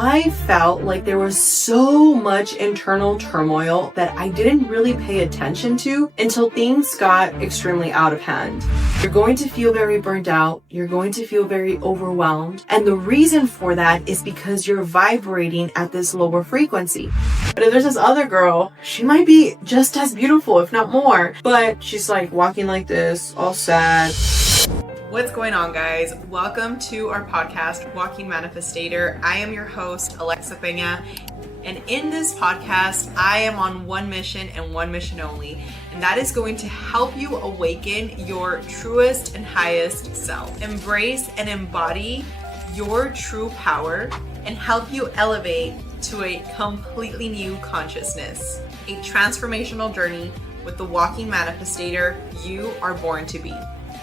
I felt like there was so much internal turmoil that I didn't really pay attention to until things got extremely out of hand. You're going to feel very burnt out. You're going to feel very overwhelmed. And the reason for that is because you're vibrating at this lower frequency. But if there's this other girl, she might be just as beautiful, if not more, but she's like walking like this, all sad. What's going on, guys? Welcome to our podcast, Walking Manifestator. I am your host, Pena, and in this podcast, I am on one mission and one mission only, and that is going to help you awaken your truest and highest self. Embrace and embody your true power and help you elevate to a completely new consciousness. A transformational journey with the Walking Manifestator you are born to be.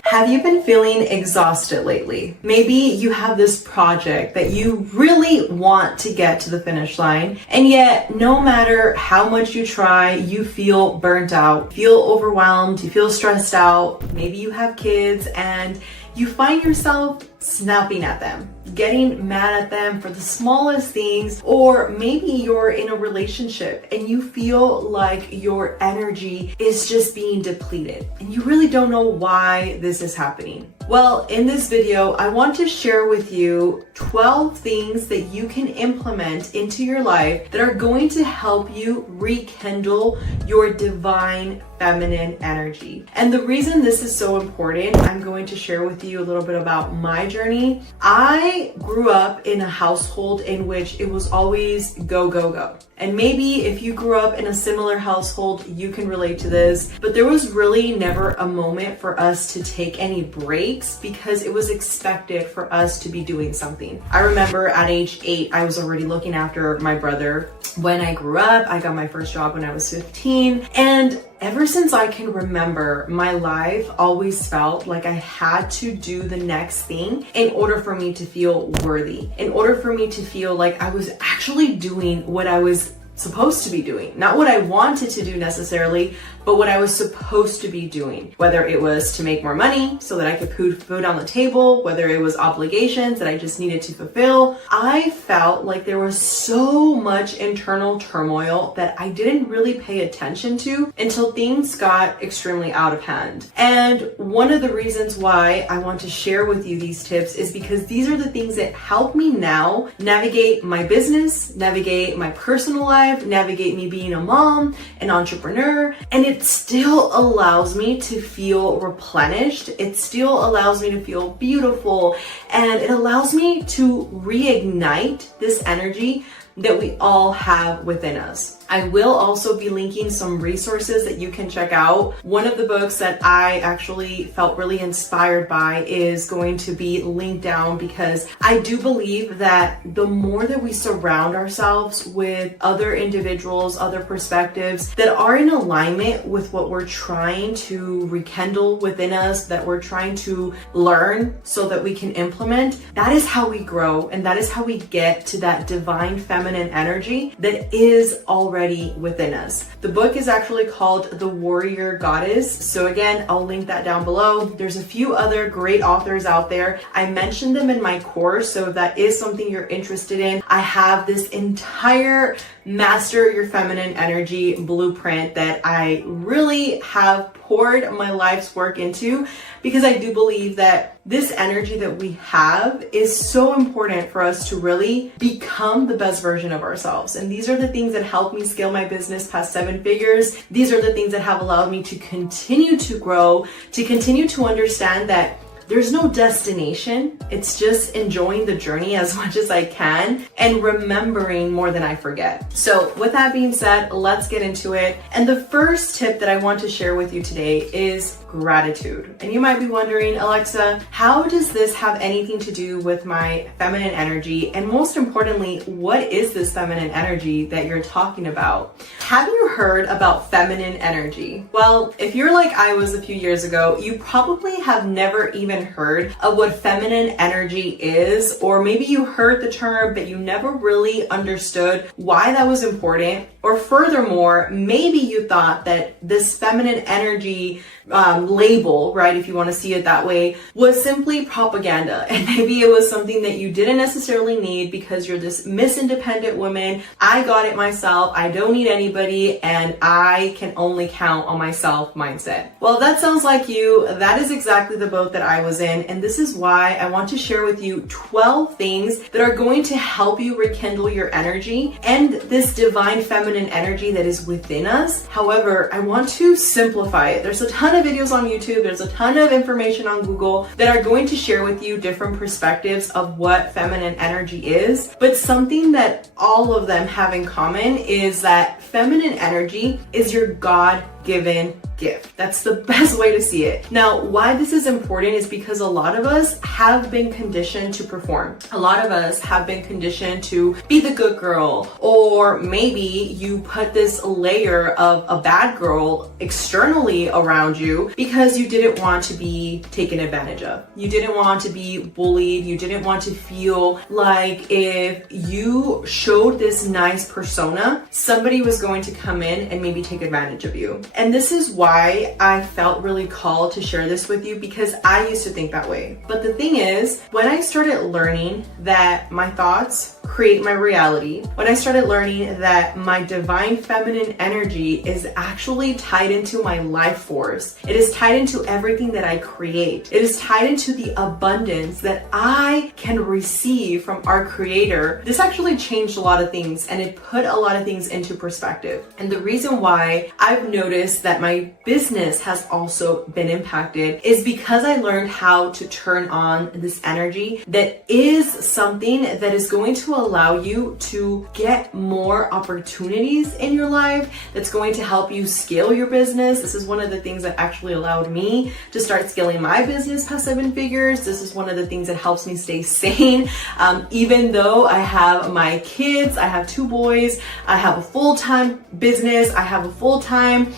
Have you been feeling exhausted lately? Maybe you have this project that you really want to get to the finish line, and yet no matter how much you try, you feel burnt out, feel overwhelmed, you feel stressed out. Maybe you have kids and you find yourself snapping at them, getting mad at them for the smallest things, or maybe you're in a relationship and you feel like your energy is just being depleted and you really don't know why this is happening. Well, in this video, I want to share with you 12 things that you can implement into your life that are going to help you rekindle your divine feminine energy. And the reason this is so important, I'm going to share with you a little bit about my journey. I grew up in a household in which it was always go, go, go. And maybe if you grew up in a similar household, you can relate to this, but there was really never a moment for us to take any breaks because it was expected for us to be doing something. I remember at age 8, I was already looking after my brother. When I grew up, I got my first job when I was 15, and ever since I can remember, my life always felt like I had to do the next thing in order for me to feel worthy, in order for me to feel like I was actually doing what I was supposed to be doing. Not what I wanted to do necessarily, but what I was supposed to be doing. Whether it was to make more money so that I could put food on the table, whether it was obligations that I just needed to fulfill. I felt like there was so much internal turmoil that I didn't really pay attention to until things got extremely out of hand. And one of the reasons why I want to share with you these tips is because these are the things that help me now navigate my business, navigate my personal life, navigate me being a mom, an entrepreneur, and it still allows me to feel replenished. It still allows me to feel beautiful, and it allows me to reignite this energy that we all have within us. I will also be linking some resources that you can check out. One of the books that I actually felt really inspired by is going to be linked down because I do believe that the more that we surround ourselves with other individuals, other perspectives that are in alignment with what we're trying to rekindle within us, that we're trying to learn so that we can implement, that is how we grow, and that is how we get to that divine feminine energy that is already within us. The book is actually called The Warrior Goddess. So again, I'll link that down below. There's a few other great authors out there. I mentioned them in my course, so if that is something you're interested in, I have this entire Master Your Feminine Energy blueprint that I really have poured my life's work into because I do believe that this energy that we have is so important for us to really become the best version of ourselves. And these are the things that helped me scale my business past 7 figures. These are the things that have allowed me to continue to grow, to continue to understand that there's no destination. It's just enjoying the journey as much as I can and remembering more than I forget. So with that being said, let's get into it. And the first tip that I want to share with you today is gratitude. And you might be wondering, Alexa, how does this have anything to do with my feminine energy? And most importantly, what is this feminine energy that you're talking about? Have you heard about feminine energy? Well, if you're like I was a few years ago, you probably have never even heard of what feminine energy is, or maybe you heard the term, but you never really understood why that was important. Or furthermore, maybe you thought that this feminine energy label, right, if you want to see it that way, was simply propaganda. And maybe it was something that you didn't necessarily need because you're this Miss Independent woman. I got it myself. I don't need anybody, and I can only count on myself mindset. Well, if that sounds like you, that is exactly the boat that I was in. And this is why I want to share with you 12 things that are going to help you rekindle your energy and this divine feminine energy that is within us. However, I want to simplify it. There's a ton of videos on YouTube. There's a ton of information on Google that are going to share with you different perspectives of what feminine energy is. But something that all of them have in common is that feminine energy is your God-given gift. That's the best way to see it. Now, why this is important is because a lot of us have been conditioned to perform. A lot of us have been conditioned to be the good girl, or maybe you put this layer of a bad girl externally around you because you didn't want to be taken advantage of. You didn't want to be bullied. You didn't want to feel like if you showed this nice persona, somebody was going to come in and maybe take advantage of you. And this is why I felt really called to share this with you, because I used to think that way. But the thing is, when I started learning that my thoughts create my reality, when I started learning that my divine feminine energy is actually tied into my life force, it is tied into everything that I create, it is tied into the abundance that I can receive from our creator, this actually changed a lot of things, and it put a lot of things into perspective. And the reason why I've noticed that my business has also been impacted is because I learned how to turn on this energy that is something that is going to allow you to get more opportunities in your life, that's going to help you scale your business. This is one of the things that actually allowed me to start scaling my business past 7 figures. This is one of the things that helps me stay sane. Even though I have my kids, I have 2 boys, I have a full-time business, I have a full-time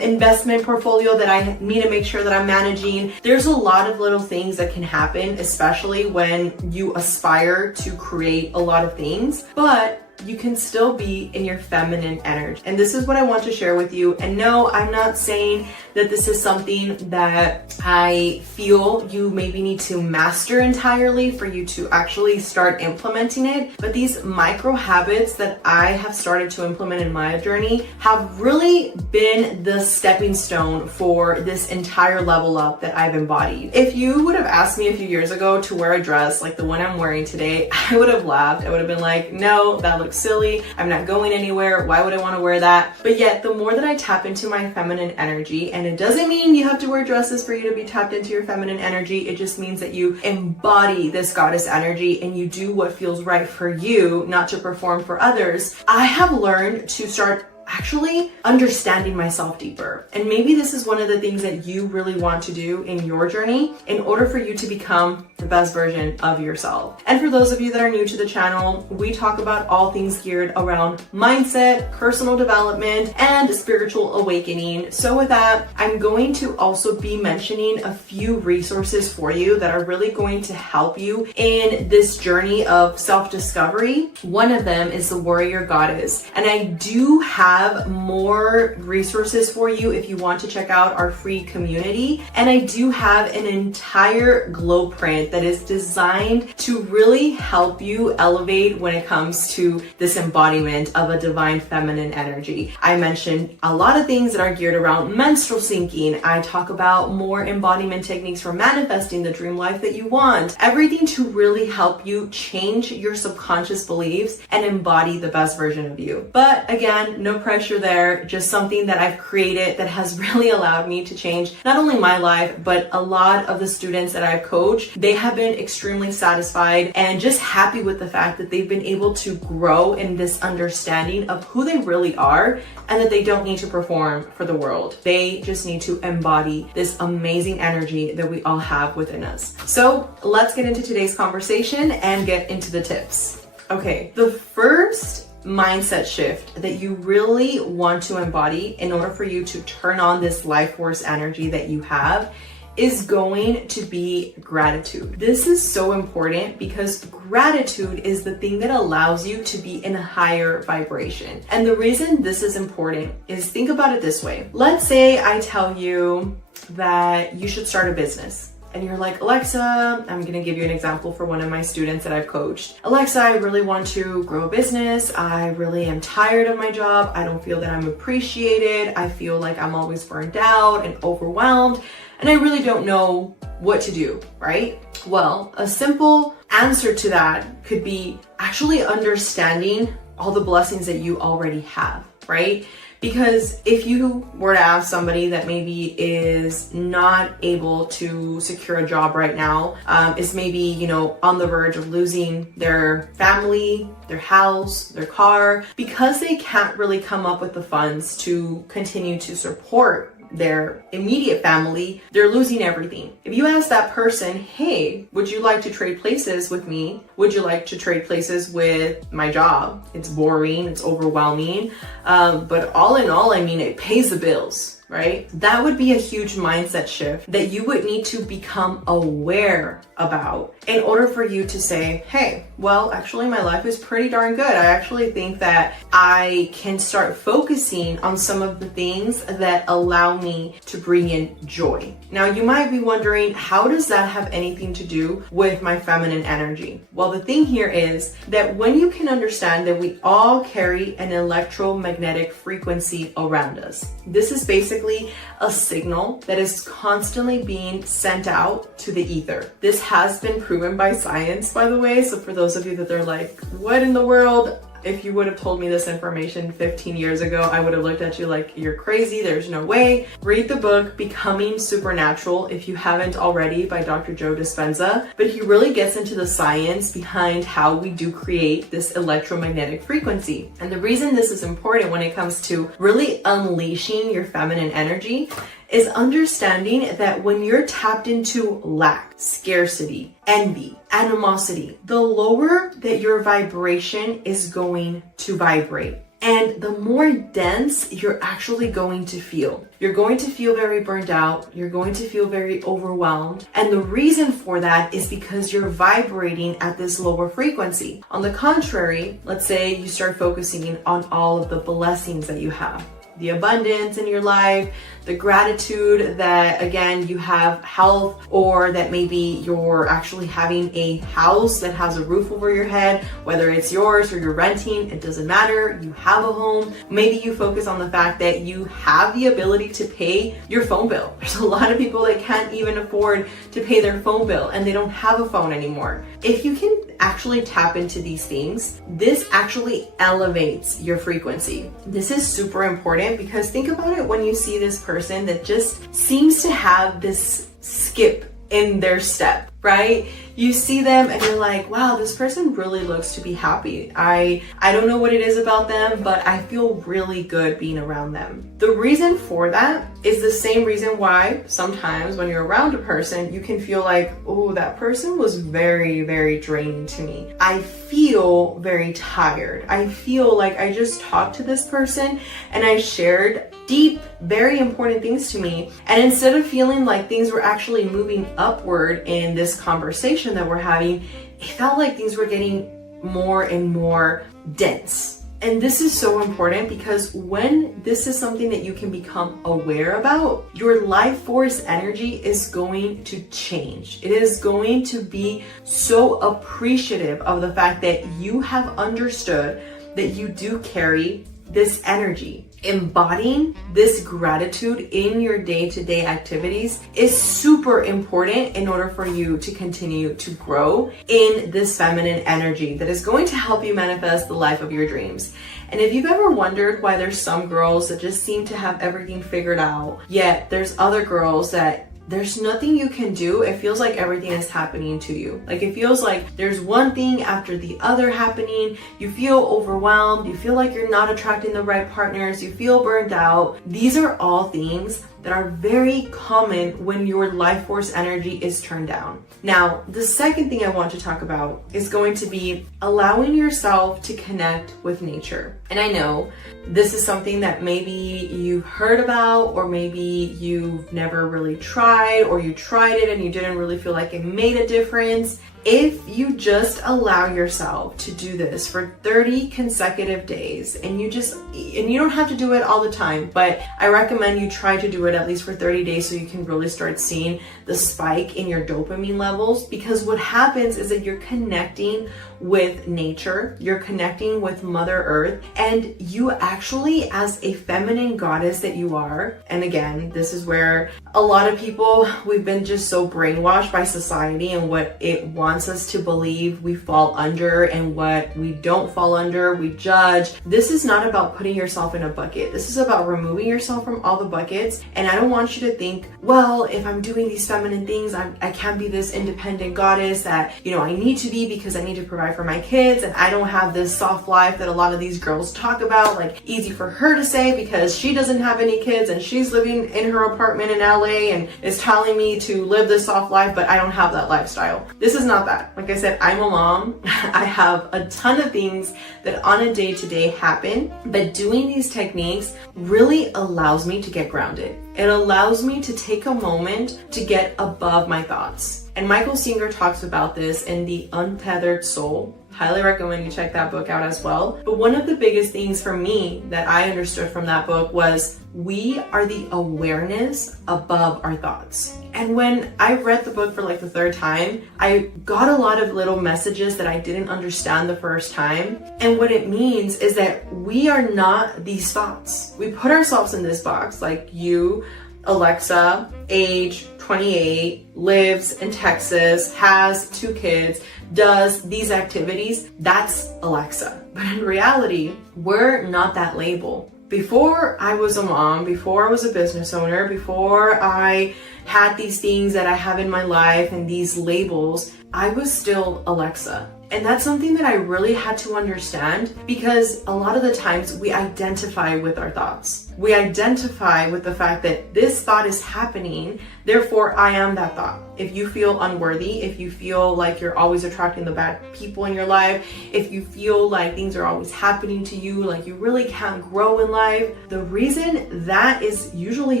investment portfolio that I need to make sure that I'm managing. There's a lot of little things that can happen, especially when you aspire to create a lot of things, but you can still be in your feminine energy. And this is what I want to share with you. And no, I'm not saying that this is something that I feel you maybe need to master entirely for you to actually start implementing it. But these micro habits that I have started to implement in my journey have really been the stepping stone for this entire level up that I've embodied. If you would have asked me a few years ago to wear a dress like the one I'm wearing today, I would have laughed. I would have been like, no, that looks silly. I'm not going anywhere. Why would I want to wear that? But yet, the more that I tap into my feminine energy, and it doesn't mean you have to wear dresses for you to be tapped into your feminine energy. It just means that you embody this goddess energy and you do what feels right for you, not to perform for others. I have learned to start actually understanding myself deeper. And maybe this is one of the things that you really want to do in your journey in order for you to become the best version of yourself. And for those of you that are new to the channel, we talk about all things geared around mindset, personal development, and spiritual awakening. So with that, I'm going to also be mentioning a few resources for you that are really going to help you in this journey of self-discovery. One of them is the Warrior Goddess. And I do have more resources for you if you want to check out our free community. And I do have an entire glow print that is designed to really help you elevate when it comes to this embodiment of a divine feminine energy. I mentioned a lot of things that are geared around menstrual syncing. I talk about more embodiment techniques for manifesting the dream life that you want. Everything to really help you change your subconscious beliefs and embody the best version of you. But again, no pressure there, just something that I've created that has really allowed me to change not only my life, but a lot of the students that I've coached. They have been extremely satisfied and just happy with the fact that they've been able to grow in this understanding of who they really are and that they don't need to perform for the world. They just need to embody this amazing energy that we all have within us. So let's get into today's conversation and get into the tips. Okay, the first mindset shift that you really want to embody in order for you to turn on this life force energy that you have is going to be gratitude. This is so important because gratitude is the thing that allows you to be in a higher vibration. And the reason this is important is, think about it this way. Let's say I tell you that you should start a business. And you're like, Alexa, I'm gonna give you an example for one of my students that I've coached. Alexa, I really want to grow a business. I really am tired of my job. I don't feel that I'm appreciated. I feel like I'm always burned out and overwhelmed. And I really don't know what to do, right? Well, a simple answer to that could be actually understanding all the blessings that you already have, right? Because if you were to ask somebody that maybe is not able to secure a job right now, is maybe, on the verge of losing their family, their house, their car, because they can't really come up with the funds to continue to support their immediate family, they're losing everything. If you ask that person, hey, would you like to trade places with me? Would you like to trade places with my job? It's boring, it's overwhelming, but all in all, it pays the bills, right? That would be a huge mindset shift that you would need to become aware about in order for you to say, hey, well, actually my life is pretty darn good. I actually think that I can start focusing on some of the things that allow me to bring in joy. Now, you might be wondering, how does that have anything to do with my feminine energy? Well, the thing here is that when you can understand that we all carry an electromagnetic frequency around us, this is basically a signal that is constantly being sent out to the ether. This has been proven by science, by the way. So for those of you that they're like, what in the world? If you would have told me this information 15 years ago, I would have looked at you like you're crazy. There's no way. Read the book Becoming Supernatural if you haven't already, by Dr. Joe Dispenza. But he really gets into the science behind how we do create this electromagnetic frequency. And the reason this is important when it comes to really unleashing your feminine energy is understanding that when you're tapped into lack, scarcity, envy, animosity, the lower that your vibration is going to vibrate. And the more dense you're actually going to feel. You're going to feel very burned out. You're going to feel very overwhelmed. And the reason for that is because you're vibrating at this lower frequency. On the contrary, let's say you start focusing on all of the blessings that you have. The abundance in your life, the gratitude that, again, you have health, or that maybe you're actually having a house that has a roof over your head, whether it's yours or you're renting, it doesn't matter. You have a home. Maybe you focus on the fact that you have the ability to pay your phone bill. There's a lot of people that can't even afford to pay their phone bill and they don't have a phone anymore. If you can actually tap into these things, this actually elevates your frequency. This is super important because think about it when you see this person that just seems to have this skip in their step, right? You see them and you're like, wow, this person really looks to be happy. I don't know what it is about them, but I feel really good being around them. The reason for that is the same reason why sometimes when you're around a person, you can feel like, oh, that person was very, very draining to me. I feel very tired. I feel like I just talked to this person and I shared deep, very important things to me. And instead of feeling like things were actually moving upward in this conversation that we're having, it felt like things were getting more and more dense. And this is so important because when this is something that you can become aware about, your life force energy is going to change. It is going to be so appreciative of the fact that you have understood that you do carry this energy. Embodying this gratitude in your day-to-day activities is super important in order for you to continue to grow in this feminine energy that is going to help you manifest the life of your dreams. And if you've ever wondered why there's some girls that just seem to have everything figured out, yet there's other girls that there's nothing you can do. It feels like everything is happening to you. Like it feels like there's one thing after the other happening. You feel overwhelmed. You feel like you're not attracting the right partners. You feel burned out. These are all things that are very common when your life force energy is turned down. Now, the second thing I want to talk about is going to be allowing yourself to connect with nature. And I know this is something that maybe you've heard about, or maybe you've never really tried, or you tried it and you didn't really feel like it made a difference. If you just allow yourself to do this for 30 consecutive days, and you don't have to do it all the time, but I recommend you try to do it at least for 30 days so you can really start seeing the spike in your dopamine levels. Because what happens is that you're connecting with nature, you're connecting with Mother Earth, and you actually, as a feminine goddess that you are, and again, this is where a lot of people, we've been just so brainwashed by society and what it wants us to believe we fall under and what we don't fall under, we judge. This is not about putting yourself in a bucket. This is about removing yourself from all the buckets. And I don't want you to think, well, if I'm doing these feminine things, I can't be this independent goddess that, I need to be because I need to provide for my kids, and I don't have this soft life that a lot of these girls talk about, like easy for her to say because she doesn't have any kids and she's living in her apartment in LA and is telling me to live this soft life, but I don't have that lifestyle. This is not that. Like I said, I'm a mom. I have a ton of things that on a day-to-day happen, but doing these techniques really allows me to get grounded. It allows me to take a moment to get above my thoughts. And Michael Singer talks about this in The Untethered Soul. Highly recommend you check that book out as well. But one of the biggest things for me that I understood from that book was we are the awareness above our thoughts. And when I read the book for like the third time, I got a lot of little messages that I didn't understand the first time. And what it means is that we are not these thoughts. We put ourselves in this box, like you, Alexa, age 28, lives in Texas, has 2 kids, does these activities. That's Alexa. But in reality, we're not that label. Before I was a mom, before I was a business owner, before I had these things that I have in my life and these labels, I was still Alexa. And that's something that I really had to understand, because a lot of the times we identify with our thoughts. We identify with the fact that this thought is happening, therefore I am that thought. If you feel unworthy, if you feel like you're always attracting the bad people in your life, if you feel like things are always happening to you, like you really can't grow in life, the reason that is usually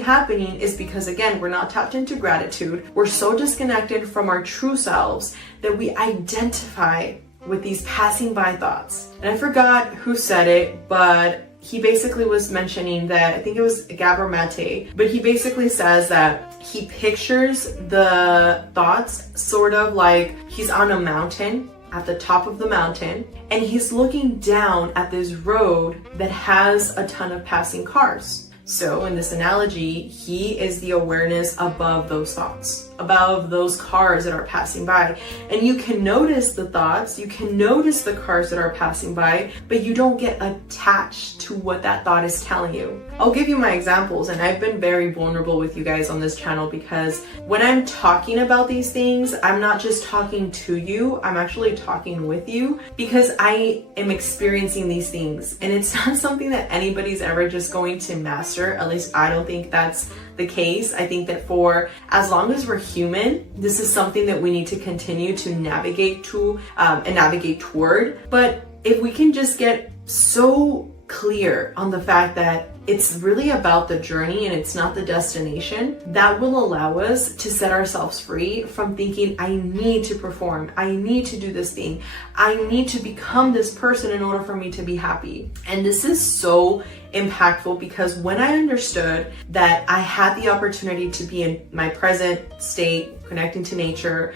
happening is because, again, we're not tapped into gratitude. We're so disconnected from our true selves that we identify with these passing by thoughts. And I forgot who said it, but he basically was mentioning that, I think it was Gabor Mate, but he basically says that he pictures the thoughts sort of like he's on a mountain, at the top of the mountain, and he's looking down at this road that has a ton of passing cars. So in this analogy, he is the awareness above those thoughts, above those cars that are passing by. And you can notice the thoughts, you can notice the cars that are passing by, but you don't get attached to what that thought is telling you. I'll give you my examples, and I've been very vulnerable with you guys on this channel, because when I'm talking about these things, I'm not just talking to you, I'm actually talking with you, because I am experiencing these things. And it's not something that anybody's ever just going to master. At least I don't think that's the case. I think that for as long as we're human, this is something that we need to continue to navigate to and navigate toward. But if we can just get so clear on the fact that it's really about the journey and it's not the destination, that will allow us to set ourselves free from thinking, I need to perform, I need to do this thing, I need to become this person in order for me to be happy. And this is so impactful, because when I understood that I had the opportunity to be in my present state, connecting to nature,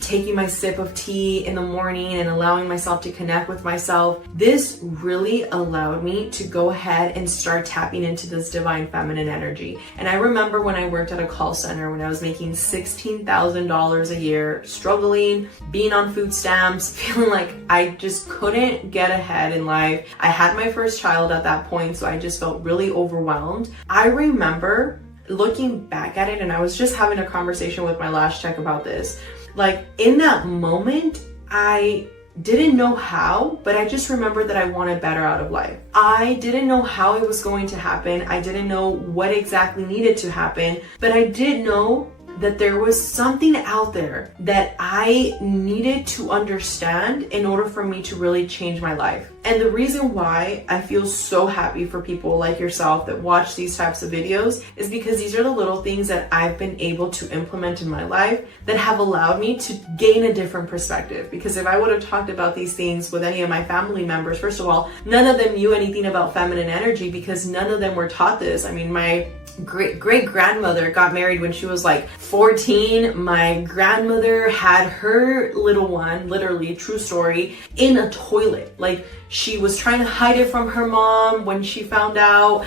taking my sip of tea in the morning and allowing myself to connect with myself, this really allowed me to go ahead and start tapping into this divine feminine energy. And I remember when I worked at a call center, when I was making $16,000 a year, struggling, being on food stamps, feeling like I just couldn't get ahead in life. I had my first child at that point, so I just felt really overwhelmed. I remember looking back at it, and I was just having a conversation with my last check about this. Like, in that moment, I didn't know how, but I just remembered that I wanted better out of life. I didn't know how it was going to happen. I didn't know what exactly needed to happen, but I did know that there was something out there that I needed to understand in order for me to really change my life. And the reason why I feel so happy for people like yourself that watch these types of videos is because these are the little things that I've been able to implement in my life that have allowed me to gain a different perspective. Because if I would have talked about these things with any of my family members, first of all, none of them knew anything about feminine energy because none of them were taught this. I mean, my great grandmother got married when she was like 14. My grandmother had her little one, literally, true story, in a toilet. Like, she was trying to hide it from her mom. When she found out,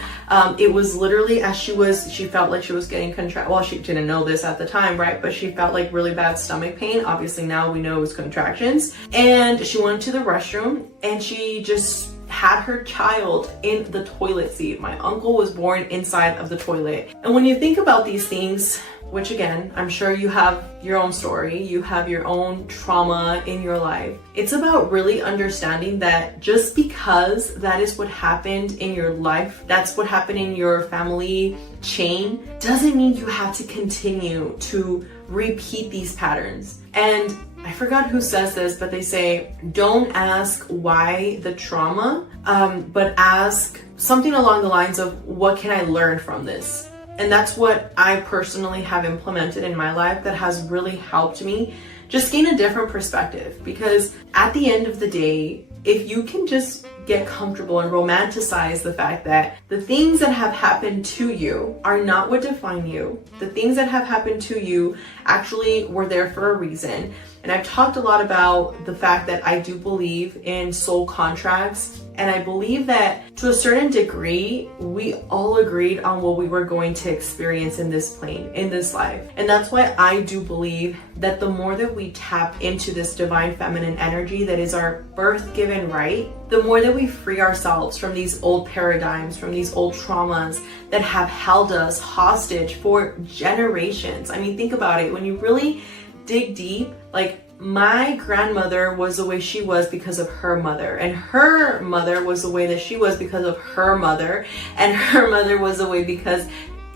it was literally as she felt like she was getting well, she didn't know this at the time, right? But she felt like really bad stomach pain. Obviously now we know it was contractions. And she went to the restroom and she just had her child in the toilet seat. My uncle was born inside of the toilet. And when you think about these things, which again, I'm sure you have your own story, you have your own trauma in your life. It's about really understanding that just because that is what happened in your life, that's what happened in your family chain, doesn't mean you have to continue to repeat these patterns. And I forgot who says this, but they say, don't ask why the trauma, but ask something along the lines of, what can I learn from this? And that's what I personally have implemented in my life that has really helped me just gain a different perspective. Because at the end of the day, if you can just get comfortable and romanticize the fact that the things that have happened to you are not what define you, the things that have happened to you actually were there for a reason. And I've talked a lot about the fact that I do believe in soul contracts. And I believe that to a certain degree, we all agreed on what we were going to experience in this plane, in this life. And that's why I do believe that the more that we tap into this divine feminine energy that is our birth-given right, the more that we free ourselves from these old paradigms, from these old traumas that have held us hostage for generations. I mean, think about it. When you really dig deep, like, my grandmother was the way she was because of her mother, and her mother was the way that she was because of her mother, and her mother was the way because,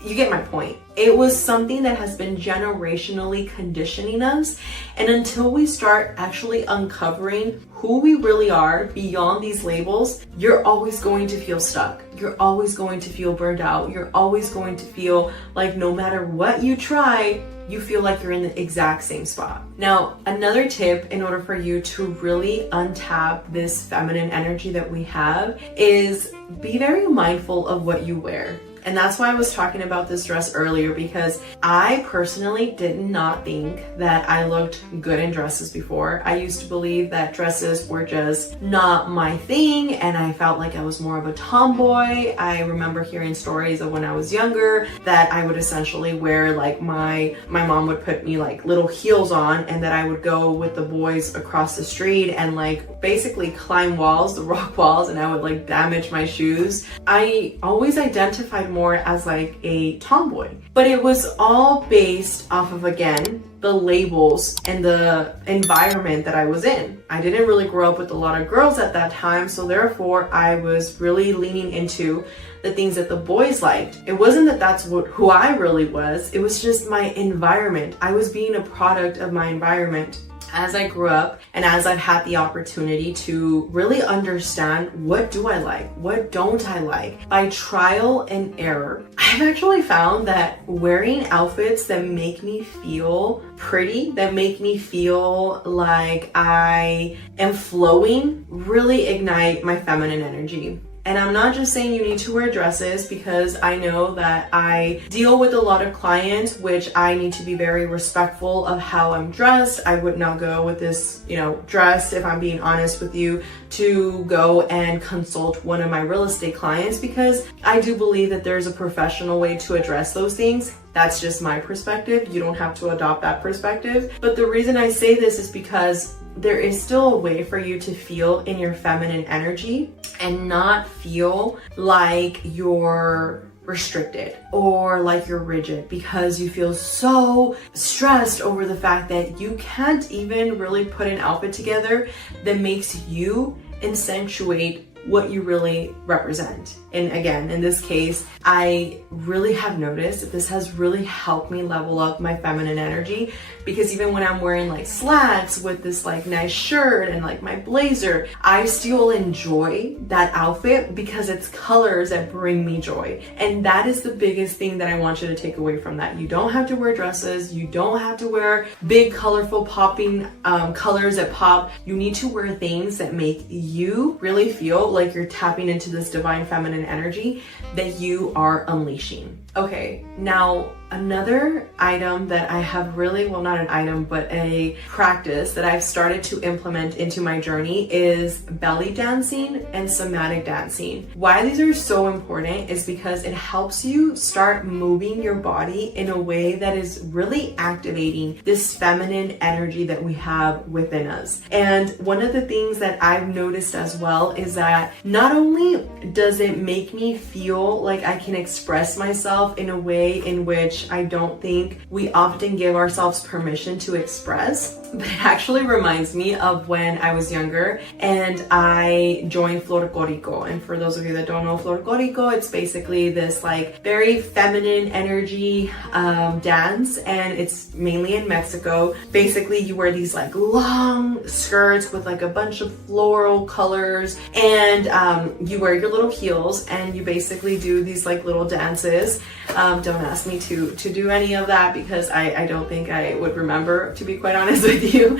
you get my point. It was something that has been generationally conditioning us, and until we start actually uncovering who we really are beyond these labels, you're always going to feel stuck. You're always going to feel burned out. You're always going to feel like no matter what you try, you feel like you're in the exact same spot. Now, another tip in order for you to really untap this feminine energy that we have is be very mindful of what you wear. And that's why I was talking about this dress earlier, because I personally did not think that I looked good in dresses before. I used to believe that dresses were just not my thing, and I felt like I was more of a tomboy. I remember hearing stories of when I was younger that I would essentially wear, like, my mom would put me like little heels on, and that I would go with the boys across the street and like basically climb walls, the rock walls, and I would like damage my shoes. I always identified more as like a tomboy, but it was all based off of, again, the labels and the environment that I was in. I didn't really grow up with a lot of girls at that time, so therefore I was really leaning into the things that the boys liked. It wasn't that that's who I really was, it was just my environment. I was being a product of my environment. As I grew up and as I've had the opportunity to really understand what do I like, what don't I like, by trial and error, I've actually found that wearing outfits that make me feel pretty, that make me feel like I am flowing, really ignite my feminine energy. And I'm not just saying you need to wear dresses, because I know that I deal with a lot of clients, which I need to be very respectful of how I'm dressed. I would not go with this, dress, if I'm being honest with you, to go and consult one of my real estate clients, because I do believe that there's a professional way to address those things. That's just my perspective. You don't have to adopt that perspective. But the reason I say this is because there is still a way for you to feel in your feminine energy and not feel like you're restricted or like you're rigid because you feel so stressed over the fact that you can't even really put an outfit together that makes you accentuate what you really represent. And again, in this case, I really have noticed that this has really helped me level up my feminine energy, because even when I'm wearing like slacks with this like nice shirt and like my blazer, I still enjoy that outfit because it's colors that bring me joy. And that is the biggest thing that I want you to take away from that. You don't have to wear dresses. You don't have to wear big, colorful, popping colors that pop. You need to wear things that make you really feel like you're tapping into this divine feminine energy that you are unleashing. Okay, now another item that I have really, well, not an item, but a practice that I've started to implement into my journey is belly dancing and somatic dancing. Why these are so important is because it helps you start moving your body in a way that is really activating this feminine energy that we have within us. And one of the things that I've noticed as well is that not only does it make me feel like I can express myself in a way in which I don't think we often give ourselves permission to express, but it actually reminds me of when I was younger and I joined Folklorico. And for those of you that don't know Folklorico, it's basically this like very feminine energy dance, and it's mainly in Mexico. Basically, you wear these like long skirts with like a bunch of floral colors, and you wear your little heels, and you basically do these like little dances. Don't ask me to do any of that because I don't think I would remember, to be quite honest with you.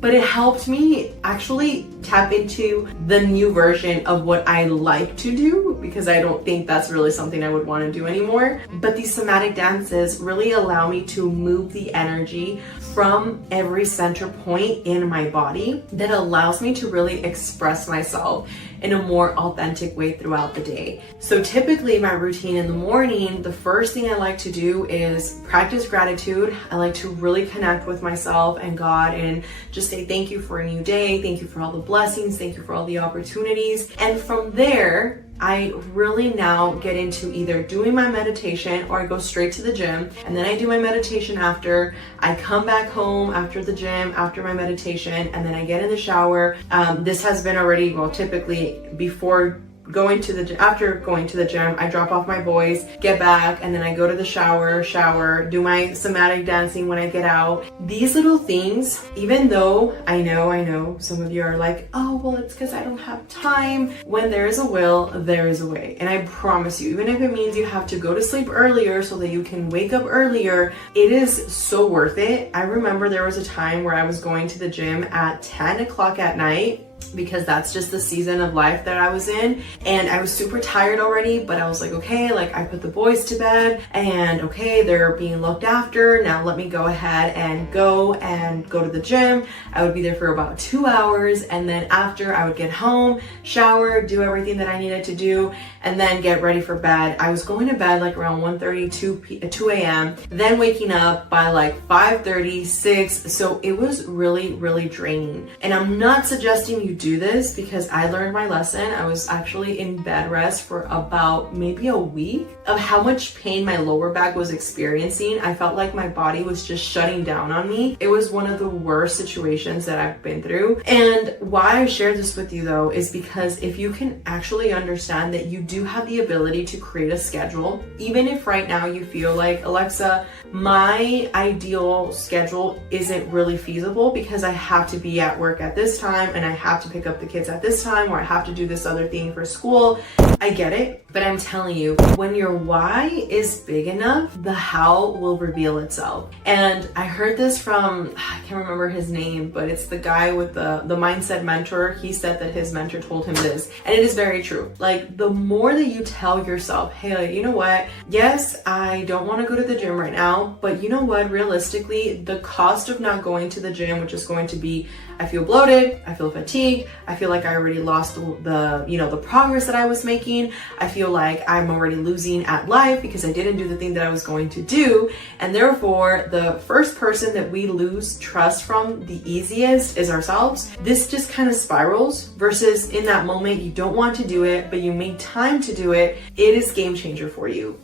But it helped me actually tap into the new version of what I like to do, because I don't think that's really something I would want to do anymore. But these somatic dances really allow me to move the energy from every center point in my body that allows me to really express myself in a more authentic way throughout the day. So typically my routine in the morning, the first thing I like to do is practice gratitude. I like to really connect with myself and God and just say thank you for a new day. Thank you for all the blessings. Thank you for all the opportunities. And from there, I really now get into either doing my meditation or I go straight to the gym, and then I do my meditation after. I come back home after the gym, after my meditation, and then I get in the shower. This has been already, well, typically before going to the after going to the gym, I drop off my boys, get back, and then I go to the shower, do my somatic dancing when I get out. These little things, even though I know some of you are like, oh, well, it's because I don't have time. When there is a will, there is a way. And I promise you, even if it means you have to go to sleep earlier so that you can wake up earlier, it is so worth it. I remember there was a time where I was going to the gym at 10 o'clock at night, because that's just the season of life that I was in, and I was super tired already, but I was like, okay, like I put the boys to bed and okay, they're being looked after. Now let me go ahead and go to the gym. I would be there for about 2 hours, and then after I would get home, shower, do everything that I needed to do, and then get ready for bed. I was going to bed like around 1:30, 2 a.m., then waking up by like 5:30, 6. So it was really, really draining. And I'm not suggesting you do this because I learned my lesson. I was actually in bed rest for about maybe a week of how much pain my lower back was experiencing. I felt like my body was just shutting down on me. It was one of the worst situations that I've been through. And why I share this with you though is because if you can actually understand that you do have the ability to create a schedule, even if right now you feel like, Alexa, my ideal schedule isn't really feasible because I have to be at work at this time and I have to pick up the kids at this time, or I have to do this other thing for school. I get it, but I'm telling you, when your why is big enough, the how will reveal itself. And I heard this from, I can't remember his name, but it's the guy with the mindset mentor. He said that his mentor told him this, and it is very true. Like, the more that you tell yourself, hey, like, you know what? Yes, I don't want to go to the gym right now, but you know what? Realistically, the cost of not going to the gym, which is going to be I feel bloated, I feel fatigued, I feel like I already lost the progress that I was making. I feel like I'm already losing at life because I didn't do the thing that I was going to do. And therefore, the first person that we lose trust from the easiest is ourselves. This just kind of spirals versus in that moment, you don't want to do it, but you make time to do it. It is game changer for you.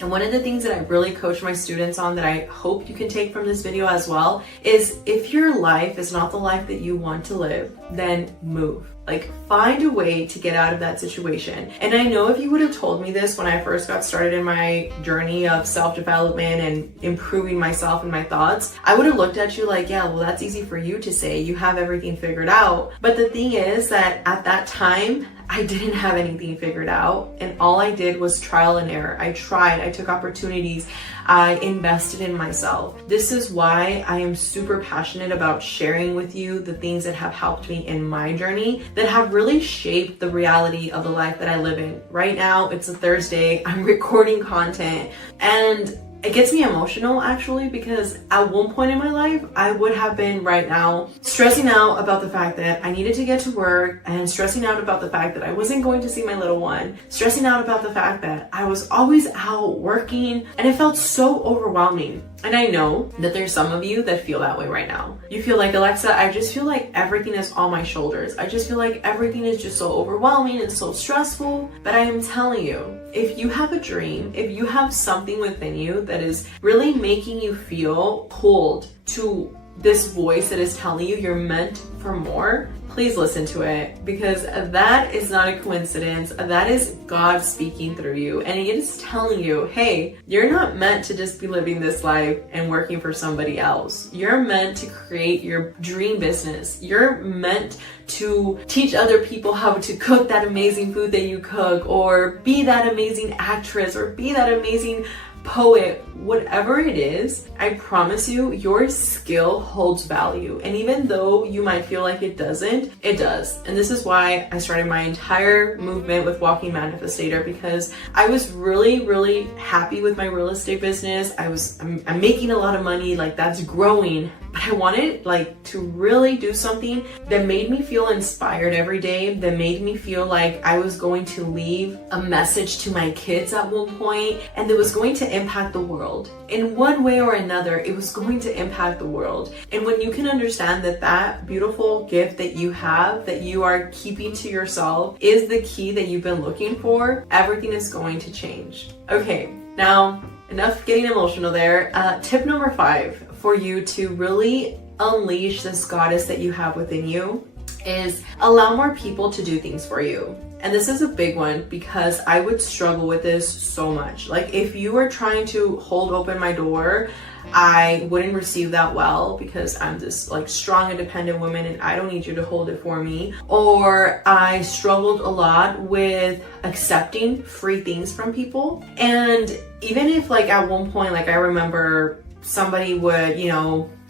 And one of the things that I really coach my students on that I hope you can take from this video as well is if your life is not the life that you want to live, then move. Like, find a way to get out of that situation. And I know if you would have told me this when I first got started in my journey of self-development and improving myself and my thoughts, I would have looked at you like, yeah, well, that's easy for you to say. You have everything figured out. But the thing is that at that time, I didn't have anything figured out. And all I did was trial and error. I tried, I took opportunities, I invested in myself. This is why I am super passionate about sharing with you the things that have helped me in my journey, that have really shaped the reality of the life that I live in. Right now, it's a Thursday, I'm recording content, and it gets me emotional actually, because at one point in my life, I would have been right now stressing out about the fact that I needed to get to work, and stressing out about the fact that I wasn't going to see my little one, stressing out about the fact that I was always out working, and it felt so overwhelming. And I know that there's some of you that feel that way right now. You feel like, Alexa, I just feel like everything is on my shoulders. I just feel like everything is just so overwhelming and so stressful. But I am telling you, if you have a dream, if you have something within you that is really making you feel pulled to this voice that is telling you you're meant for more, please listen to it, because that is not a coincidence. That is God speaking through you, and it is telling you, hey, you're not meant to just be living this life and working for somebody else. You're meant to create your dream business. You're meant to teach other people how to cook that amazing food that you cook, or be that amazing actress, or be that amazing poet, whatever it is. I promise you, your skill holds value. And even though you might feel like it doesn't, it does. And this is why I started my entire movement with Walking Manifestator, because I was really, really happy with my real estate business. I'm making a lot of money, like that's growing. But I wanted to really do something that made me feel inspired every day, that made me feel like I was going to leave a message to my kids at one point, and that was going to impact the world. In one way or another, it was going to impact the world. And when you can understand that that beautiful gift that you have, that you are keeping to yourself, is the key that you've been looking for, everything is going to change. Okay, now enough getting emotional there. Tip number 5 for you to really unleash this goddess that you have within you is allow more people to do things for you. And this is a big one, because I would struggle with this so much. Like, if you were trying to hold open my door, I wouldn't receive that well, because I'm this strong, independent woman and I don't need you to hold it for me. Or I struggled a lot with accepting free things from people. And even if at one point, I remember somebody would,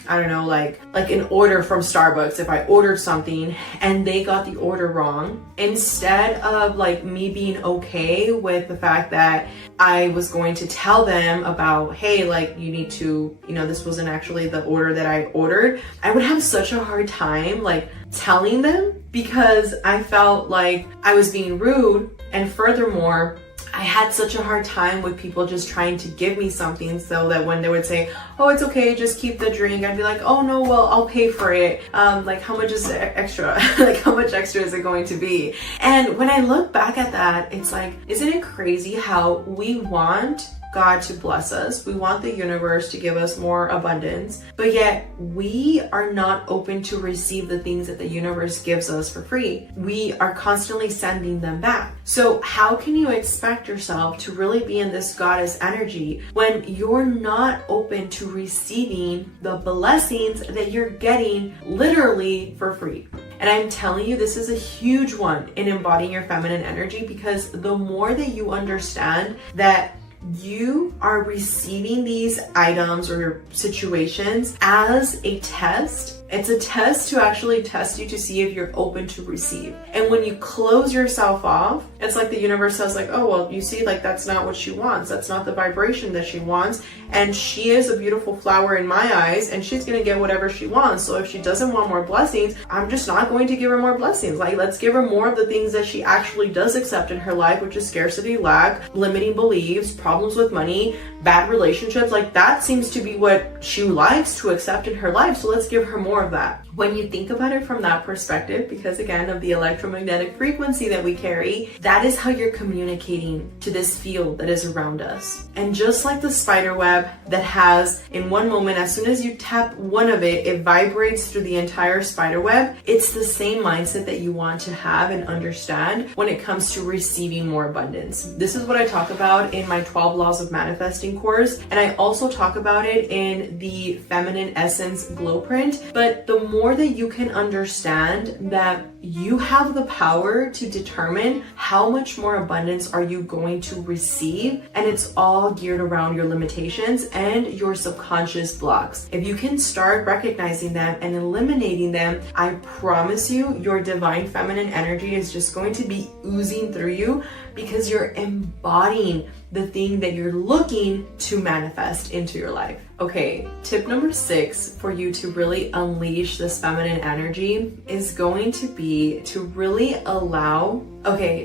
I don't know, like an order from Starbucks, if I ordered something and they got the order wrong, instead of me being okay with the fact that I was going to tell them about, hey, you need to, this wasn't actually the order that I ordered, I would have such a hard time telling them, because I felt like I was being rude. And furthermore, I had such a hard time with people just trying to give me something, so that when they would say, oh, it's okay, just keep the drink, I'd be like, oh no, well, I'll pay for it. How much is extra? How much extra is it going to be? And when I look back at that, it's isn't it crazy how we want God to bless us? We want the universe to give us more abundance, but yet we are not open to receive the things that the universe gives us for free. We are constantly sending them back. So how can you expect yourself to really be in this goddess energy when you're not open to receiving the blessings that you're getting literally for free? And I'm telling you, this is a huge one in embodying your feminine energy, because the more that you understand that you are receiving these items or situations as a test, It's a test to actually test you to see if you're open to receive. And when you close yourself off, it's like the universe says like, oh, well, you see, like that's not what she wants. That's not the vibration that she wants. And she is a beautiful flower in my eyes, and she's going to get whatever she wants. So if she doesn't want more blessings, I'm just not going to give her more blessings. Like, let's give her more of the things that she actually does accept in her life, which is scarcity, lack, limiting beliefs, problems with money, bad relationships. Like, that seems to be what she likes to accept in her life. So let's give her more of that. When you think about it from that perspective, because again of the electromagnetic frequency that we carry, that is how you're communicating to this field that is around us. And just like the spider web that has, in one moment, as soon as you tap one of it, it vibrates through the entire spider web. It's the same mindset that you want to have and understand when it comes to receiving more abundance. This is what I talk about in my 12 Laws of Manifesting course. And I also talk about it in the Feminine Essence Glowprint. But the more that you can understand that you have the power to determine how much more abundance are you going to receive, and it's all geared around your limitations and your subconscious blocks. If you can start recognizing them and eliminating them, I promise you your divine feminine energy is just going to be oozing through you, because you're embodying the thing that you're looking to manifest into your life. Okay, tip number 6 for you to really unleash this feminine energy is going to be to really allow,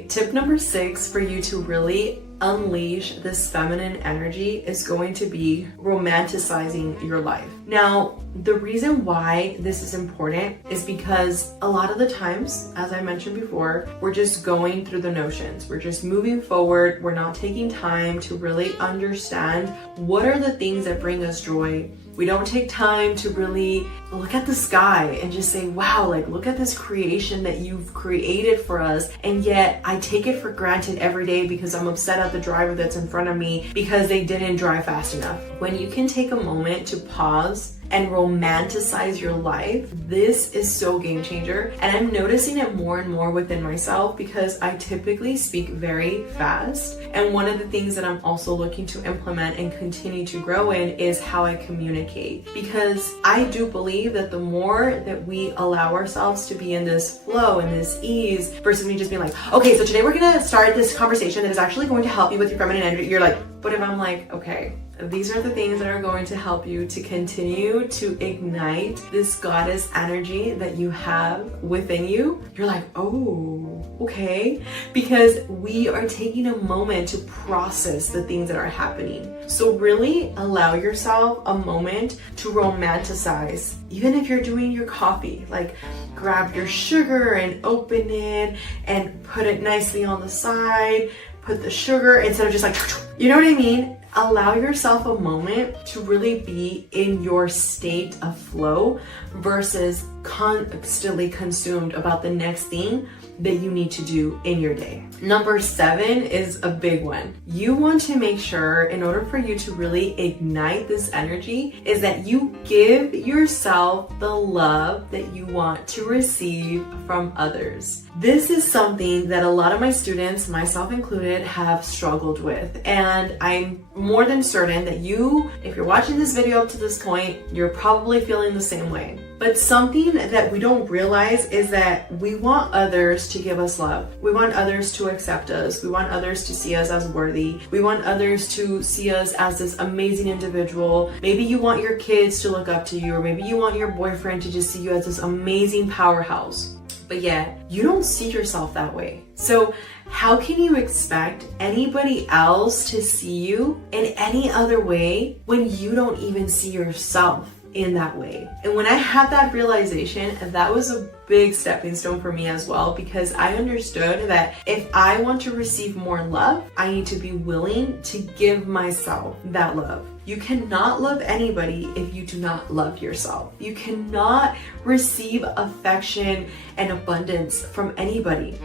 tip number 6 for you to really unleash this feminine energy is going to be romanticizing your life. Now, the reason why this is important is because a lot of the times, as I mentioned before, we're just going through the notions. We're just moving forward. We're not taking time to really understand what are the things that bring us joy. We don't take time to really look at the sky and just say, wow, like look at this creation that you've created for us. And yet I take it for granted every day because I'm upset at the driver that's in front of me because they didn't drive fast enough. When you can take a moment to pause and romanticize your life, this is so game changer. And I'm noticing it more and more within myself because I typically speak very fast. And one of the things that I'm also looking to implement and continue to grow in is how I communicate. Because I do believe that the more that we allow ourselves to be in this flow and this ease versus me just being like, okay, so today we're gonna start this conversation that is actually going to help you with your feminine energy. You're like, but if I'm like, okay, these are the things that are going to help you to continue to ignite this goddess energy that you have within you. You're like, oh, okay. Because we are taking a moment to process the things that are happening. So really allow yourself a moment to romanticize. Even if you're doing your coffee, like grab your sugar and open it and put it nicely on the side. Put the sugar instead of just like, you know what I mean? Allow yourself a moment to really be in your state of flow versus constantly consumed about the next thing that you need to do in your day. Number 7 is a big one. You want to make sure, in order for you to really ignite this energy, is that you give yourself the love that you want to receive from others. This is something that a lot of my students, myself included, have struggled with. And I'm more than certain that you, if you're watching this video up to this point, you're probably feeling the same way. But something that we don't realize is that we want others to give us love. We want others to accept us. We want others to see us as worthy. We want others to see us as this amazing individual. Maybe you want your kids to look up to you, or maybe you want your boyfriend to just see you as this amazing powerhouse. But yet, you don't see yourself that way. So how can you expect anybody else to see you in any other way when you don't even see yourself in that way? And when I had that realization, that was a big stepping stone for me as well, because I understood that if I want to receive more love, I need to be willing to give myself that love. You cannot love anybody if you do not love yourself. You cannot receive affection and abundance from anybody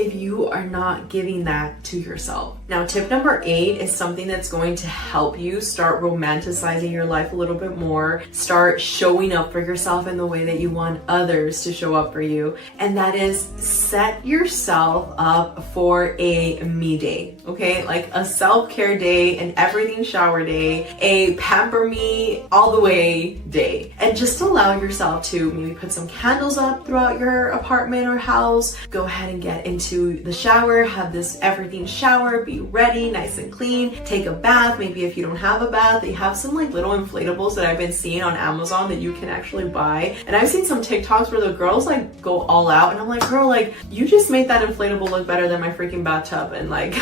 if you are not giving that to yourself. Now, tip number 8 is something that's going to help you start romanticizing your life a little bit more, start showing up for yourself in the way that you want others to show up for you. And that is set yourself up for a me day, okay? Like a self-care day, an everything shower day, a pamper me all the way day. And just allow yourself to maybe put some candles up throughout your apartment or house. Go ahead and get into the shower, have this everything shower, be ready, nice and clean, take a bath. Maybe if you don't have a bath, they have some like little inflatables that I've been seeing on Amazon that you can actually buy. And I've seen some TikToks where the girls like go all out, and I'm like, girl, like you just made that inflatable look better than my freaking bathtub. And like,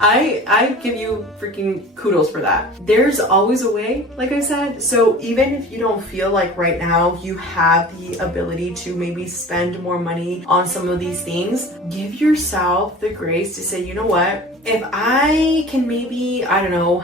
I give you freaking kudos for that. There's always a way, like I said. So even if you don't feel like right now you have the ability to maybe spend more money on some of these things, give yourself the grace to say, you know what? If I can maybe, I don't know,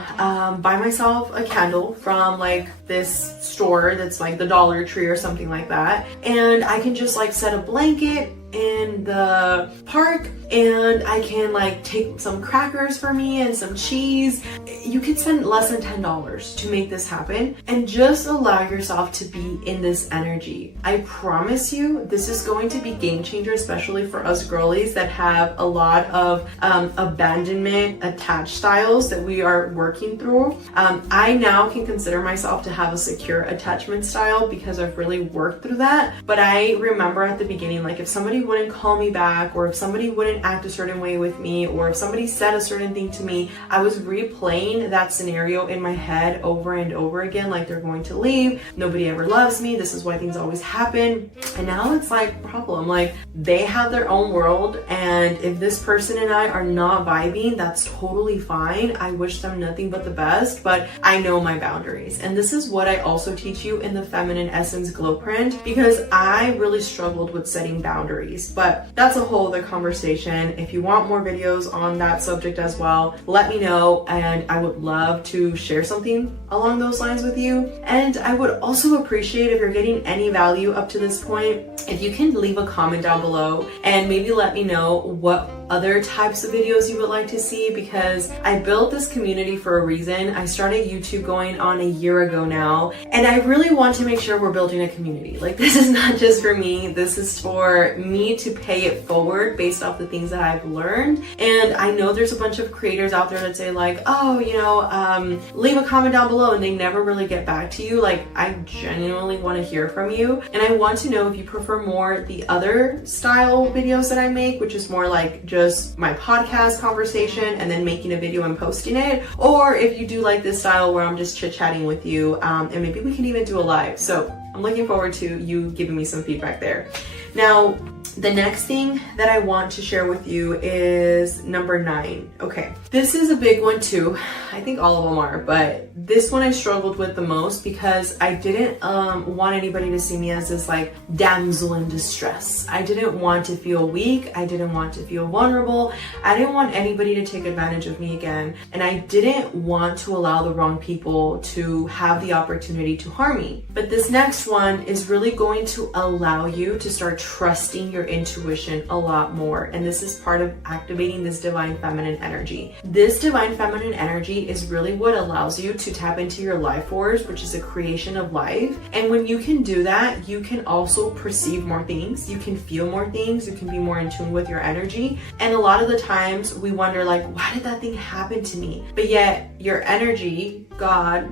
buy myself a candle from like this store that's like the Dollar Tree or something like that, and I can just like set a blanket in the park, and I can like take some crackers for me and some cheese. You can spend less than $10 to make this happen, and just allow yourself to be in this energy. I promise you, this is going to be game changer, especially for us girlies that have a lot of abandonment attached styles that we are working through. I now can consider myself to have a secure attachment style because I've really worked through that. But I remember at the beginning, like if somebody wouldn't call me back, or if somebody wouldn't act a certain way with me, or if somebody said a certain thing to me, I was replaying that scenario in my head over and over again, like they're going to leave, nobody ever loves me, this is why things always happen. And now it's like problem, like they have their own world, and if this person and I are not vibing, that's totally fine. I wish them nothing but the best, but I know my boundaries. And this is what I also teach you in the Feminine Essence Glow Print, because I really struggled with setting boundaries. But that's a whole other conversation. If you want more videos on that subject as well, let me know, and I would love to share something along those lines with you. And I would also appreciate if you're getting any value up to this point, if you can leave a comment down below and maybe let me know what other types of videos you would like to see, because I built this community for a reason. I started YouTube going on a year ago now, and I really want to make sure we're building a community. Like this is not just for me, this is for me to pay it forward based off the things that I've learned. And I know there's a bunch of creators out there that say like, oh, you know, leave a comment down below, and they never really get back to you. Like I genuinely want to hear from you, and I want to know if you prefer more the other style videos that I make, which is more like just my podcast conversation and then making a video and posting it, or if you do like this style where I'm just chit-chatting with you, and maybe we can even do a live. So I'm looking forward to you giving me some feedback there. Now, the next thing that I want to share with you is number 9. Okay, this is a big one too. I think all of them are, but this one I struggled with the most because I didn't want anybody to see me as this like damsel in distress. I didn't want to feel weak. I didn't want to feel vulnerable. I didn't want anybody to take advantage of me again. And I didn't want to allow the wrong people to have the opportunity to harm me. But this next one is really going to allow you to start trusting your intuition a lot more. And this is part of activating this divine feminine energy. This divine feminine energy is really what allows you to tap into your life force, which is a creation of life. And when you can do that, you can also perceive more things, you can feel more things, you can be more in tune with your energy. And a lot of the times we wonder like, why did that thing happen to me? But yet your energy, God,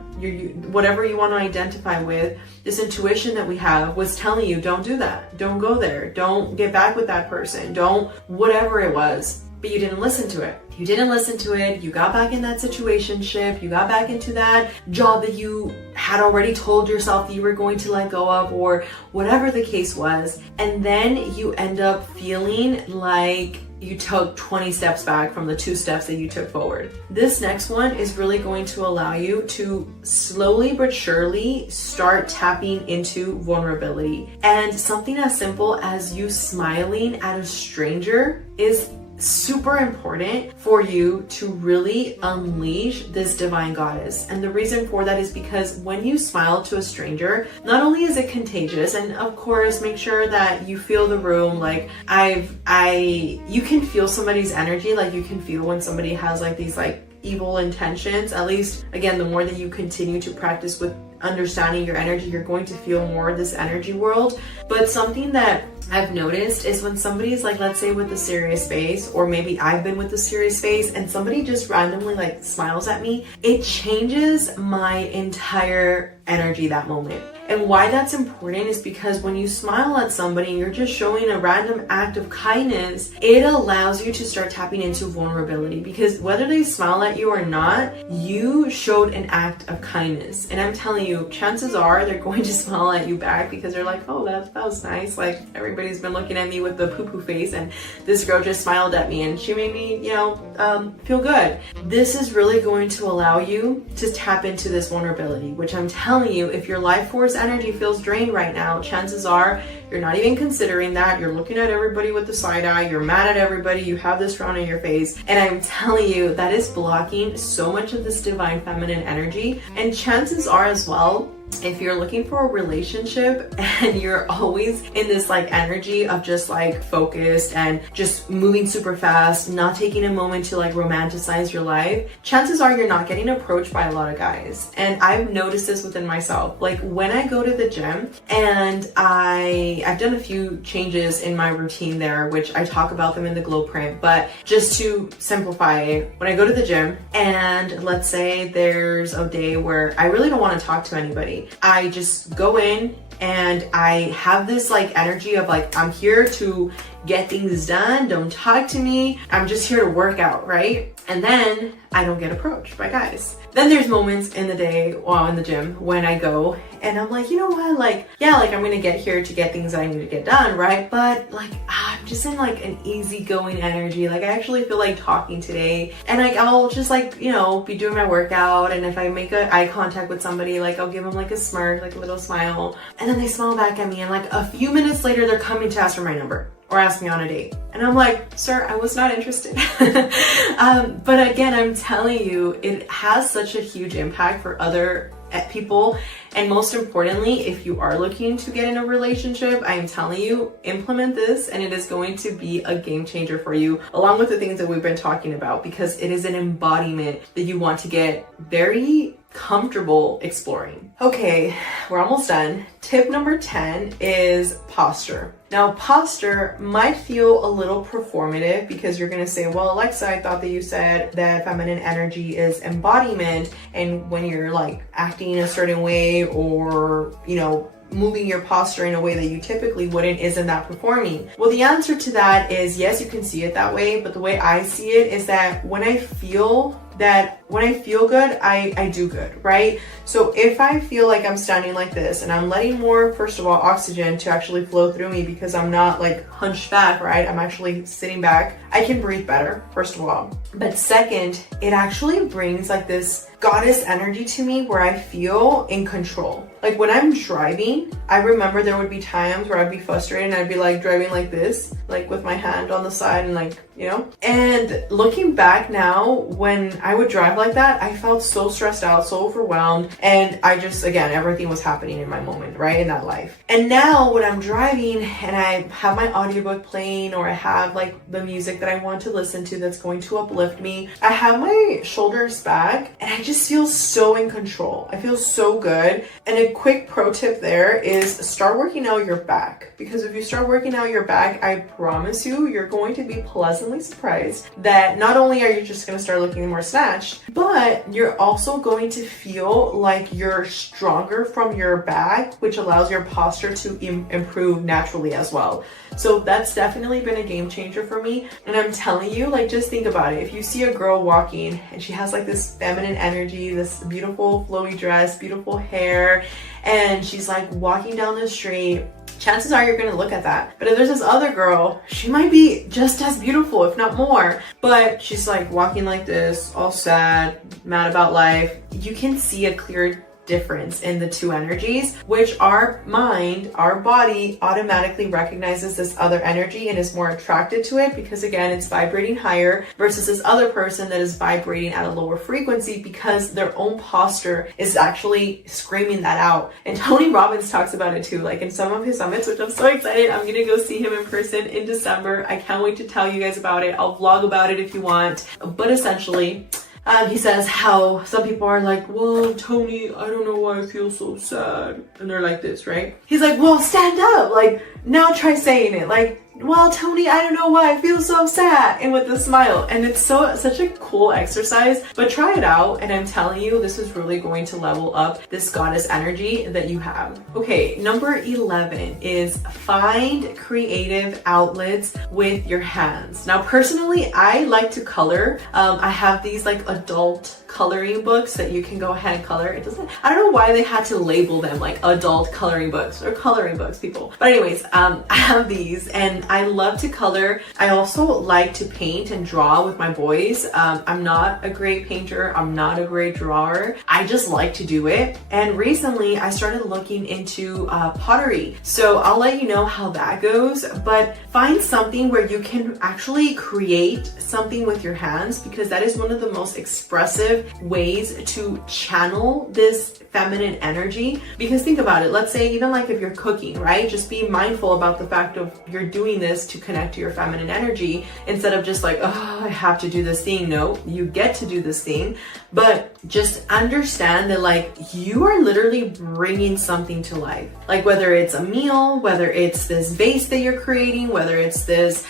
whatever you want to identify with, this intuition that we have was telling you, don't do that, don't go there, don't get back with that person, don't whatever it was. But you didn't listen to it. You didn't listen to it. You got back in that situationship. You got back into that job that you had already told yourself that you were going to let go of, or whatever the case was. And then you end up feeling like you took 20 steps back from the 2 steps that you took forward. This next one is really going to allow you to slowly but surely start tapping into vulnerability. And something as simple as you smiling at a stranger is super important for you to really unleash this divine goddess. And the reason for that is because when you smile to a stranger, not only is it contagious, and of course make sure that you feel the room. Like you can feel somebody's energy. Like you can feel when somebody has like these like evil intentions. At least, again, the more that you continue to practice with understanding your energy, you're going to feel more of this energy world. But something that I've noticed is when somebody's like, let's say with a serious face, or maybe I've been with a serious face and somebody just randomly like smiles at me, it changes my entire energy that moment. And why that's important is because when you smile at somebody and you're just showing a random act of kindness, it allows you to start tapping into vulnerability, because whether they smile at you or not, you showed an act of kindness. And I'm telling you, chances are they're going to smile at you back because they're like, oh, that was nice. Like everybody's been looking at me with the poo-poo face and this girl just smiled at me and she made me, feel good. This is really going to allow you to tap into this vulnerability, which I'm telling you, if your life force energy feels drained right now, chances are you're not even considering that. You're looking at everybody with the side eye, you're mad at everybody, you have this frown on your face, and I'm telling you that is blocking so much of this divine feminine energy. And chances are as well, if you're looking for a relationship and you're always in this like energy of just like focused and just moving super fast, not taking a moment to like romanticize your life, chances are you're not getting approached by a lot of guys. And I've noticed this within myself. Like when I go to the gym, and I've done a few changes in my routine there, which I talk about them in the glow print, but just to simplify it, when I go to the gym and let's say there's a day where I really don't want to talk to anybody, I just go in and I have this like energy of like, I'm here to get things done. Don't talk to me. I'm just here to work out, right? And then I don't get approached by guys. Then there's moments in the day while in the gym when I go and I'm like, you know what? Like, yeah, like I'm going to get here to get things that I need to get done, right? But like, I'm just in like an easygoing energy. Like I actually feel like talking today, and like I'll just like, be doing my workout. And if I make a eye contact with somebody, like I'll give them like a smirk, like a little smile, and then they smile back at me. And like a few minutes later, they're coming to ask for my number or ask me on a date. And I'm like, sir, I was not interested. But again, I'm telling you, it has such a huge impact for other people. And most importantly, if you are looking to get in a relationship, I'm telling you, implement this and it is going to be a game changer for you, along with the things that we've been talking about, because it is an embodiment that you want to get very comfortable exploring. Okay, we're almost done. Tip number 10 is posture. Now, posture might feel a little performative because you're going to say, well, Alexa, I thought that you said that feminine energy is embodiment. And when you're like acting in a certain way or, moving your posture in a way that you typically wouldn't, isn't that performing? Well, the answer to that is yes, you can see it that way. But the way I see it is that when I feel good, I do good, right? So if I feel like I'm standing like this and I'm letting more, first of all, oxygen to actually flow through me because I'm not like hunched back, right? I'm actually sitting back. I can breathe better, first of all. But second, it actually brings like this goddess energy to me where I feel in control. Like when I'm driving, I remember there would be times where I'd be frustrated and I'd be like driving like this, like with my hand on the side and like, and looking back now, when I would drive like that, I felt so stressed out, so overwhelmed. And I just, again, everything was happening in my moment, right? In that life. And now when I'm driving and I have my audiobook playing, or I have like the music that I want to listen to that's going to uplift me, I have my shoulders back and I just feel so in control. I feel so good. And a quick pro tip there is start working out your back, because if you start working out your back, I promise you, you're going to be pleasantly surprised that not only are you just going to start looking more snatched, but you're also going to feel like you're stronger from your back, which allows your posture to improve naturally as well. So that's definitely been a game changer for me. And I'm telling you, like, just think about it. If you see a girl walking and she has like this feminine energy, this beautiful flowy dress, beautiful hair, and she's like walking down the street, chances are you're going to look at that. But if there's this other girl, she might be just as beautiful, if not more, but she's like walking like this, all sad, mad about life, you can see a clear difference in the two energies, which our mind, our body automatically recognizes this other energy and is more attracted to it because again, it's vibrating higher versus this other person that is vibrating at a lower frequency because their own posture is actually screaming that out. And Tony Robbins talks about it too, like in some of his summits, which I'm so excited. I'm gonna go see him in person in December. I can't wait to tell you guys about it. I'll vlog about it if you want. But essentially, he says how some people are like, well, Tony, I don't know why I feel so sad. And they're like this, right? He's like, well, stand up. Like, now try saying it. Like, well, Tony, I don't know why I feel so sad. And with a smile. And it's such a cool exercise, but try it out. And I'm telling you, this is really going to level up this goddess energy that you have. Okay, number 11 is find creative outlets with your hands. Now, personally, I like to color. I have these like adult coloring books that you can go ahead and color. I don't know why they had to label them like adult coloring books or coloring books, people. But anyways, I have these and I love to color. I also like to paint and draw with my boys. I'm not a great painter. I'm not a great drawer. I just like to do it. And recently I started looking into pottery. So I'll let you know how that goes, but find something where you can actually create something with your hands because that is one of the most expressive ways to channel this feminine energy. Because think about it, let's say even like if you're cooking, right? Just be mindful about the fact of you're doing this to connect to your feminine energy instead of just like, oh, I have to do this thing. No, you get to do this thing, but just understand that like you are literally bringing something to life. Like whether it's a meal, whether it's this vase that you're creating, whether it's this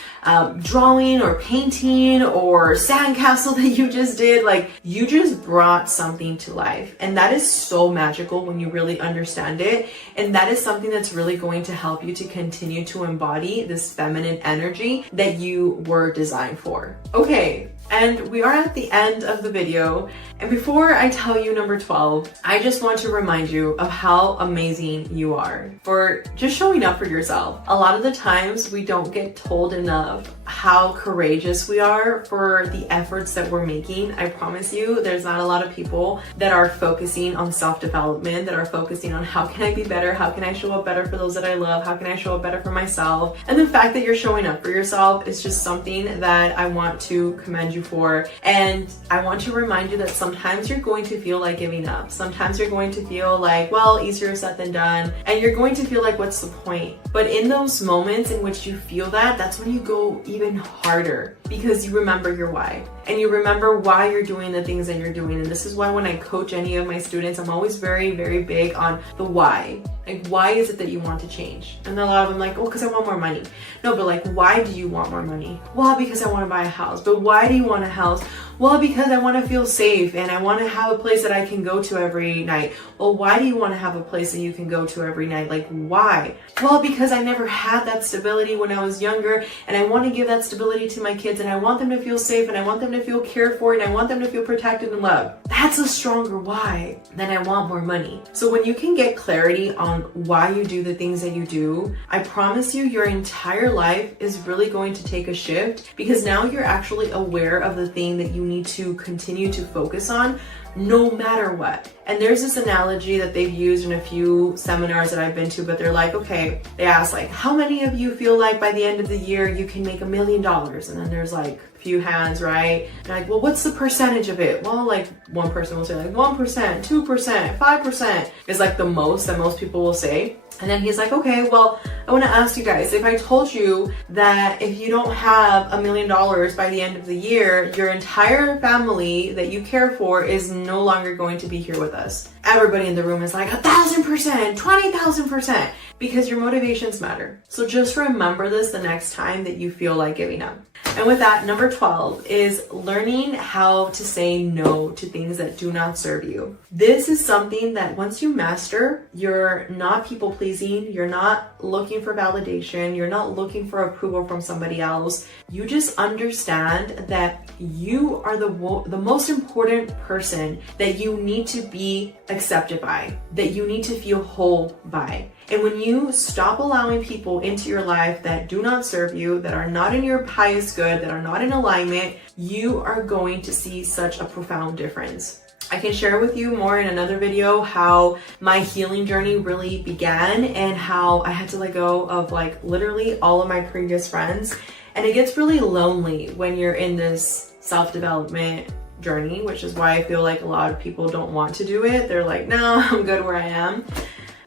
drawing or painting or sandcastle that you just did, like you just brought something to life. And that is so magical when you really understand it. And that is something that's really going to help you to continue to embody this feminine energy that you were designed for. Okay. And we are at the end of the video. And before I tell you number 12, I just want to remind you of how amazing you are for just showing up for yourself. A lot of the times we don't get told enough how courageous we are for the efforts that we're making. I promise you, there's not a lot of people that are focusing on self-development, that are focusing on how can I be better? How can I show up better for those that I love? How can I show up better for myself? And the fact that you're showing up for yourself is just something that I want to commend you for. And I want to remind you that sometimes you're going to feel like giving up. Sometimes you're going to feel like, well, easier said than done. And you're going to feel like, what's the point? But in those moments in which you feel that, that's when you go even harder because you remember your why. And you remember why you're doing the things that you're doing. And this is why when I coach any of my students, I'm always very, very big on the why. Like, why is it that you want to change? And a lot of them like, oh, because I want more money. No, but like, why do you want more money? Well, because I want to buy a house. But why do you want a house? Well, because I want to feel safe and I want to have a place that I can go to every night. Well, why do you want to have a place that you can go to every night? Like, why? Well, because I never had that stability when I was younger and I want to give that stability to my kids and I want them to feel safe and I want them to feel cared for and I want them to feel protected and loved. That's a stronger why than I want more money. So when you can get clarity on why you do the things that you do, I promise you your entire life is really going to take a shift because now you're actually aware of the thing that you need to continue to focus on no matter what. And there's this analogy that they've used in a few seminars that I've been to, but they're like, okay, they ask like, how many of you feel like by the end of the year you can make $1 million? And then there's like a few hands, right? And like, well, what's the percentage of it? Well, like one person will say like 1%, 2%, 5% is like the most that most people will say. And then he's like, okay, well, I want to ask you guys, if I told you that if you don't have $1 million by the end of the year, your entire family that you care for is no longer going to be here with us. Everybody in the room is like 1,000%, 20,000%, because your motivations matter. So just remember this the next time that you feel like giving up. And with that, number 12 is learning how to say no to things that do not serve you. This is something that once you master, you're not people pleasing, you're not looking for validation, you're not looking for approval from somebody else. You just understand that you are the most important person that you need to be accepted by, that you need to feel whole by. And when you stop allowing people into your life that do not serve you, that are not in your highest good, that are not in alignment, you are going to see such a profound difference. I can share with you more in another video how my healing journey really began and how I had to let go of like literally all of my previous friends. And it gets really lonely when you're in this self-development journey, which is why I feel like a lot of people don't want to do it. They're like, no, I'm good where I am.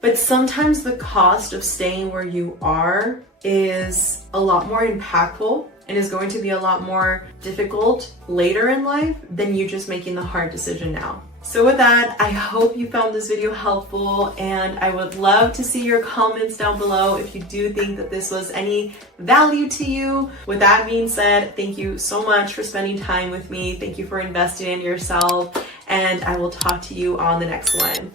But sometimes the cost of staying where you are is a lot more impactful and is going to be a lot more difficult later in life than you just making the hard decision now. So with that, I hope you found this video helpful, and I would love to see your comments down below if you do think that this was any value to you. With that being said, thank you so much for spending time with me. Thank you for investing in yourself, and I will talk to you on the next one.